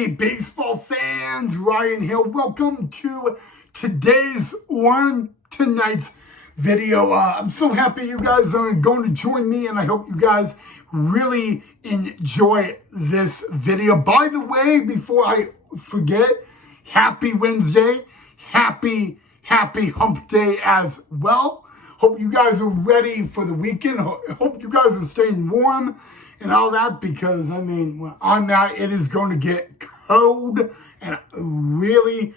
Hey, baseball fans, Ryan here. Welcome to tonight's video. I'm so happy you guys are going to join me, and I hope you guys really enjoy this video. By the way, before I forget, happy Wednesday, happy hump day as well. Hope you guys are ready for the weekend. Hope you guys are staying warm and all that, because I mean, when I'm out, it is going to get cold and really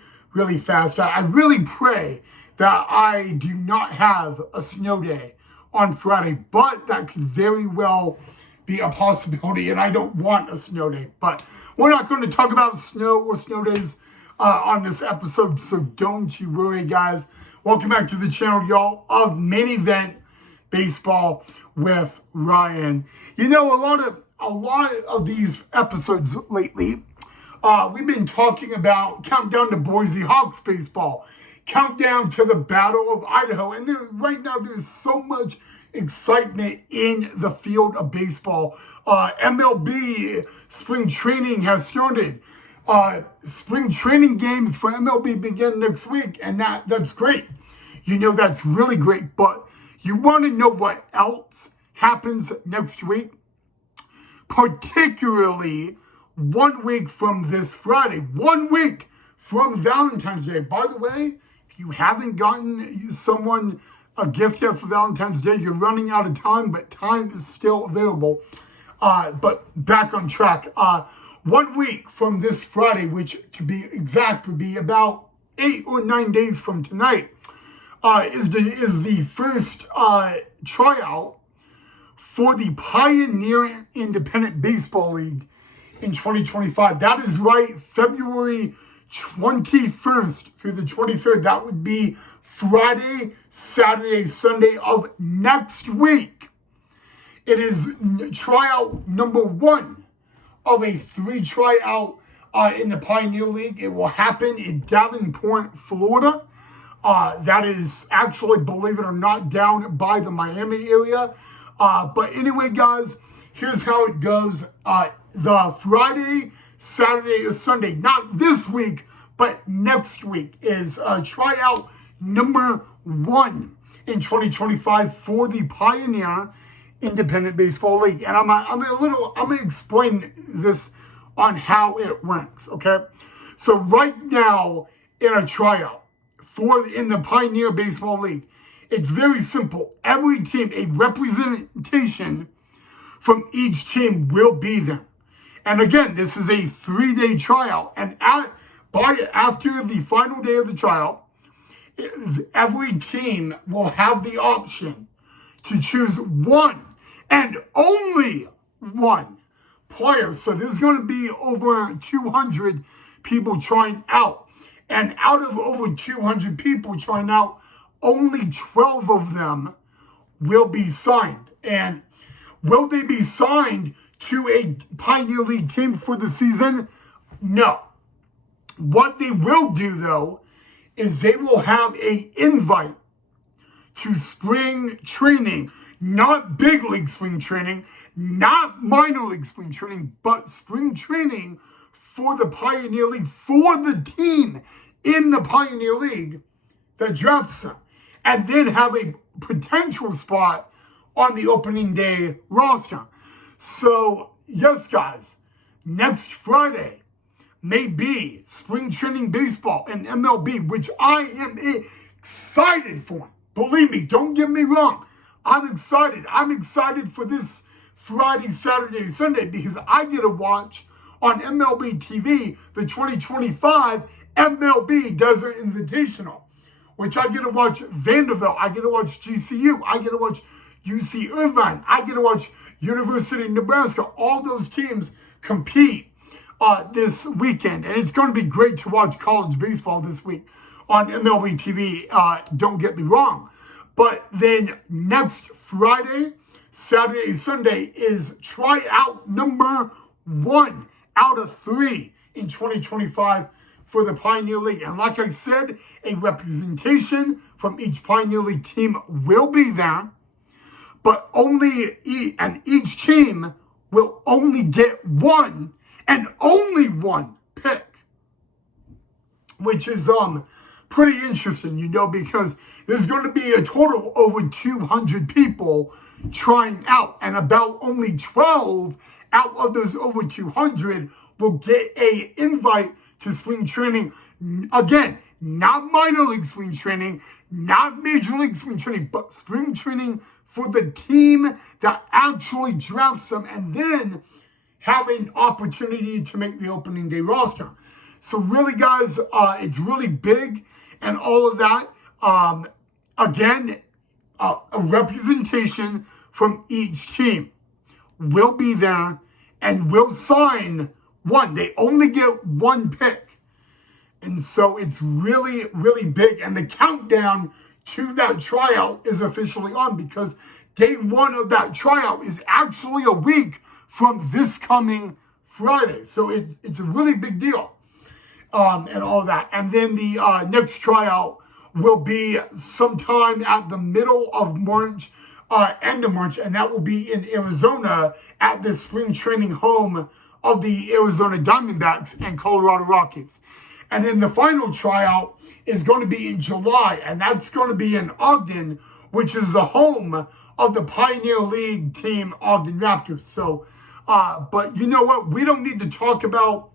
fast. I really pray that I do not have a snow day on Friday, but that could very well be a possibility, and I don't want a snow day. But we're not going to talk about snow or snow days on this episode, so don't you worry, guys. Welcome back to the channel, y'all, of Main Event Baseball with Ryan. You know, a lot of these episodes lately, we've been talking about countdown to Boise Hawks baseball, countdown to the Battle of Idaho, and right now there's so much excitement in the field of baseball. MLB spring training has started. Spring training games for MLB begin next week, and that's great. You know, that's really great, but you want to know what else happens next week? Particularly 1 week from this Friday, 1 week from Valentine's Day. By the way, if you haven't gotten someone a gift yet for Valentine's Day, you're running out of time, but time is still available. But back on track. 1 week from this Friday, which to be exact would be about 8 or 9 days from tonight, is the first tryout for the Pioneer Independent Baseball League in 2025. That is right, February 21st through the 23rd. That would be Friday, Saturday, Sunday of next week. It is tryout number 1 of a 3 tryout in the Pioneer League. It will happen in Davenport, Florida. That is actually, believe it or not, down by the Miami area. But anyway, guys, here's how it goes. The Friday, Saturday, or Sunday, not this week, but next week, is tryout number 1 in 2025 for the Pioneer Independent Baseball League. And I'm gonna explain this on how it works, okay? So right now in a tryout in the Pioneer Baseball League, it's very simple. Every team, a representation from each team will be there. And again, this is a 3-day tryout. And after the final day of the tryout, every team will have the option to choose one and only one player. So there's going to be over 200 people trying out. And out of over 200 people trying out, only 12 of them will be signed. And will they be signed to a Pioneer League team for the season? No. What they will do, though, is they will have an invite to spring training, not big league spring training, not minor league spring training, but spring training for the Pioneer League, for the team in the Pioneer League that drafts them, and then have a potential spot on the opening day roster. So, yes, guys, next Friday may be spring training baseball and MLB, which I am excited for. Believe me, don't get me wrong. I'm excited. I'm excited for this Friday, Saturday, Sunday, because I get to watch on MLB TV the 2025 MLB Desert Invitational, which I get to watch Vanderbilt, I get to watch GCU, I get to watch UC Irvine, I get to watch University of Nebraska. All those teams compete this weekend, and it's going to be great to watch college baseball this week on MLB TV, don't get me wrong. But then next Friday, Saturday, Sunday is tryout number 1 out of 3 in 2025 for the Pioneer League. And like I said, a representation from each Pioneer League team will be there, but each team will only get one and only one pick, which is pretty interesting, because there's going to be a total over 200 people trying out, and about only 12 out of those over 200 will get a invite to spring training. Again, not minor league spring training, not major league spring training, but spring training for the team that actually drafts them and then have an opportunity to make the opening day roster. So really, guys, it's really big and all of that. Again, a representation from each team will be there and will sign one. They only get one pick. And so it's really, really big. And the countdown to that tryout is officially on, because day one of that tryout is actually a week from this coming Friday. So it's a really big deal, and all that. And then the next tryout will be sometime at the middle of March, end of March, and that will be in Arizona at the spring training home of the Arizona Diamondbacks and Colorado Rockies. And then the final tryout is going to be in July, and that's going to be in Ogden, which is the home of the Pioneer League team, Ogden Raptors. So, but you know what? We don't need to talk about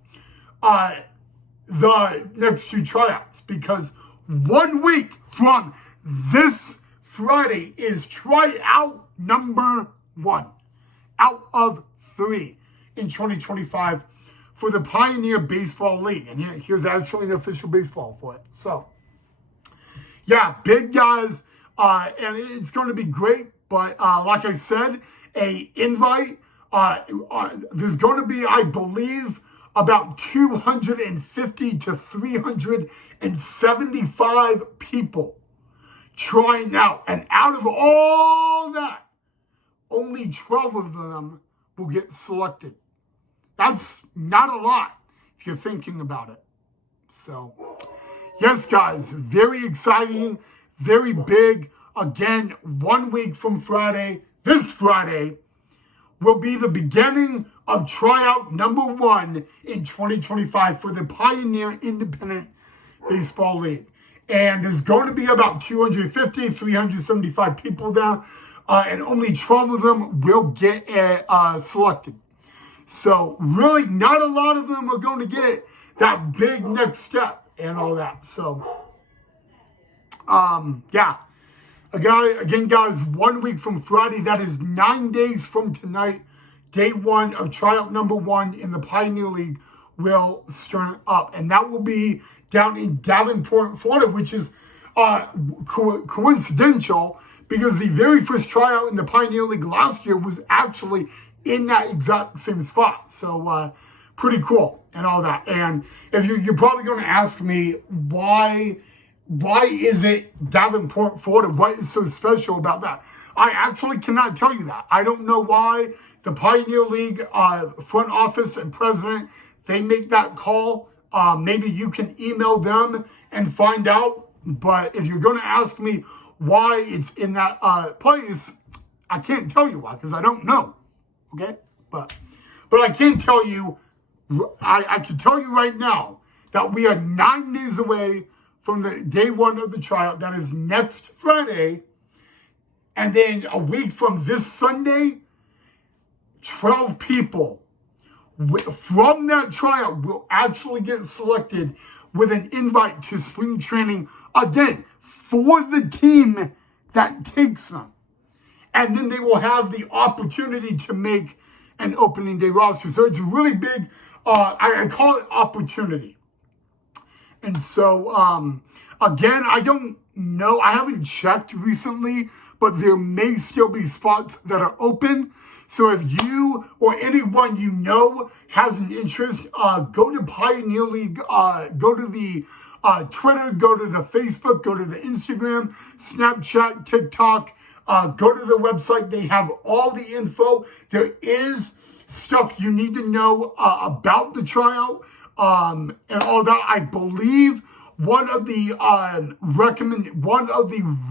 the next two tryouts, because 1 week from this Friday is tryout number 1 out of 3 in 2025 for the Pioneer Baseball League. And here's actually an official baseball for it. So, yeah, big guys, and it's going to be great. But like I said, a invite, there's going to be, I believe, about 250 to 375 people trying out. And out of all that, only 12 of them will get selected. That's not a lot if you're thinking about it. So, yes, guys, very exciting, very big. Again, 1 week from Friday, this Friday, will be the beginning of tryout number 1 in 2025 for the Pioneer Independent Baseball League. And there's going to be about 250, 375 people there, and only 12 of them will get selected. So really, not a lot of them are going to get that big next step and all that. So, yeah. Again, guys, 1 week from Friday, that is 9 days from tonight, day 1 of tryout number 1 in the Pioneer League will start up. And that will be down in Davenport, Florida, which is coincidental, because the very first tryout in the Pioneer League last year was actually in that exact same spot. So pretty cool and all that. And if you're probably going to ask me, why is it Davenport, Florida? What is so special about that? I actually cannot tell you that. I don't know why the Pioneer League front office and president, they make that call. Maybe you can email them and find out. But if you're going to ask me why it's in that place, I can't tell you why, because I don't know. Okay? But I can tell you, I can tell you right now that we are 9 days away from the day 1 of the tryout. That is next Friday. And then a week from this Sunday, 12 people from that tryout will actually get selected with an invite to spring training, again, for the team that takes them. And then they will have the opportunity to make an opening day roster. So it's really big. I call it opportunity. And so, again, I don't know. I haven't checked recently, but there may still be spots that are open. So if you or anyone you know has an interest, go to Pioneer League, go to the Twitter, go to the Facebook, go to the Instagram, Snapchat, TikTok, go to the website. They have all the info. There is stuff you need to know about the tryout and all that. I believe one of the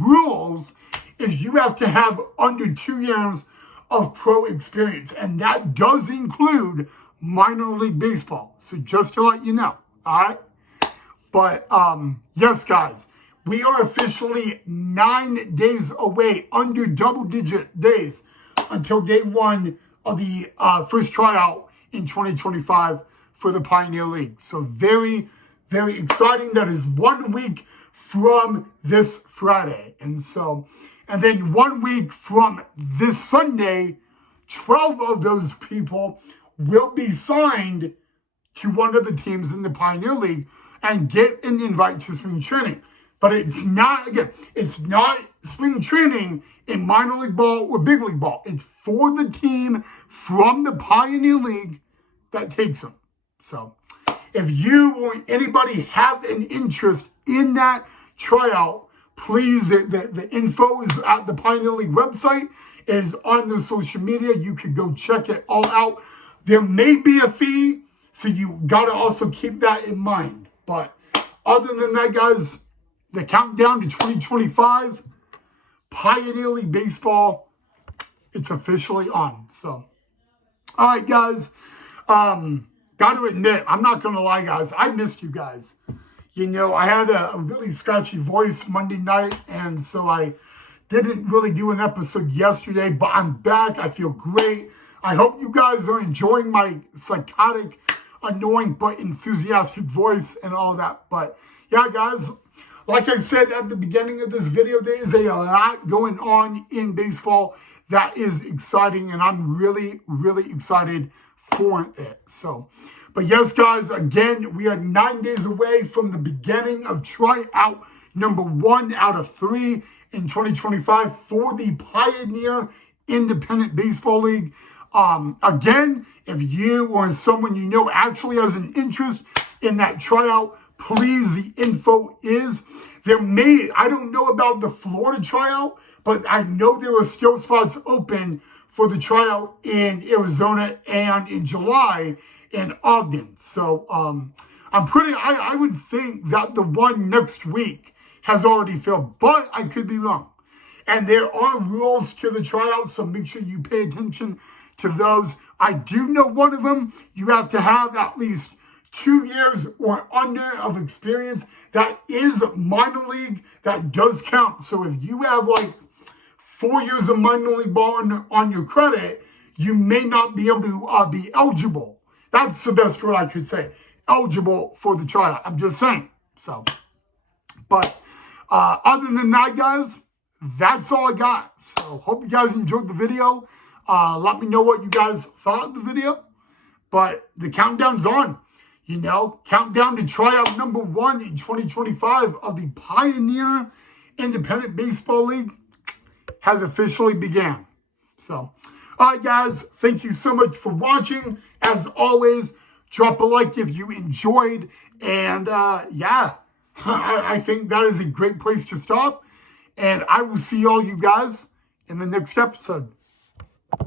rules is you have to have under 2 years of pro experience, and that does include minor league baseball. So just to let you know, all right? But yes, guys, we are officially 9 days away, under double-digit days, until day one of the first tryout in 2025 for the Pioneer League. So very, very exciting. That is 1 week from this Friday. And then 1 week from this Sunday, 12 of those people will be signed to one of the teams in the Pioneer League and get an invite to spring training. But it's not spring training in minor league ball or big league ball. It's for the team from the Pioneer League that takes them. So if you or anybody have an interest in that tryout, please, the info is at the Pioneer League website. It is on the social media. You can go check it all out. There may be a fee, so you got to also keep that in mind. But other than that, guys, the countdown to 2025, Pioneer League Baseball, it's officially on. So, all right, guys. Got to admit, I'm not going to lie, guys. I missed you guys. You know, I had a really scratchy voice Monday night, and so I didn't really do an episode yesterday, but I'm back. I feel great. I hope you guys are enjoying my psychotic, annoying, but enthusiastic voice and all that. But yeah, guys, like I said at the beginning of this video, there is a lot going on in baseball that is exciting, and I'm really, really excited for it. So, but yes, guys, again, we are 9 days away from the beginning of tryout number 1 out of 3 in 2025 for the Pioneer Independent Baseball League. Again, if you or someone you know actually has an interest in that tryout, please, the info is there. I don't know about the Florida tryout, but I know there are still spots open for the tryout in Arizona and in July in Ogden. So I would think that the one next week has already filled, but I could be wrong. And there are rules to the tryout, so make sure you pay attention to those. I do know one of them, you have to have at least 2 years or under of experience. That is minor league. That does count. So if you have like 4 years of minor league ball on your credit, you may not be able to be eligible. That's the best word I could say. Eligible for the tryout. I'm just saying. So, but other than that, guys, that's all I got. So hope you guys enjoyed the video. Let me know what you guys thought of the video. But the countdown's on. You know, countdown to tryout number 1 in 2025 of the Pioneer Independent Baseball League has officially began. So, all right, guys, thank you so much for watching. As always, drop a like if you enjoyed. And yeah, I think that is a great place to stop. And I will see all you guys in the next episode.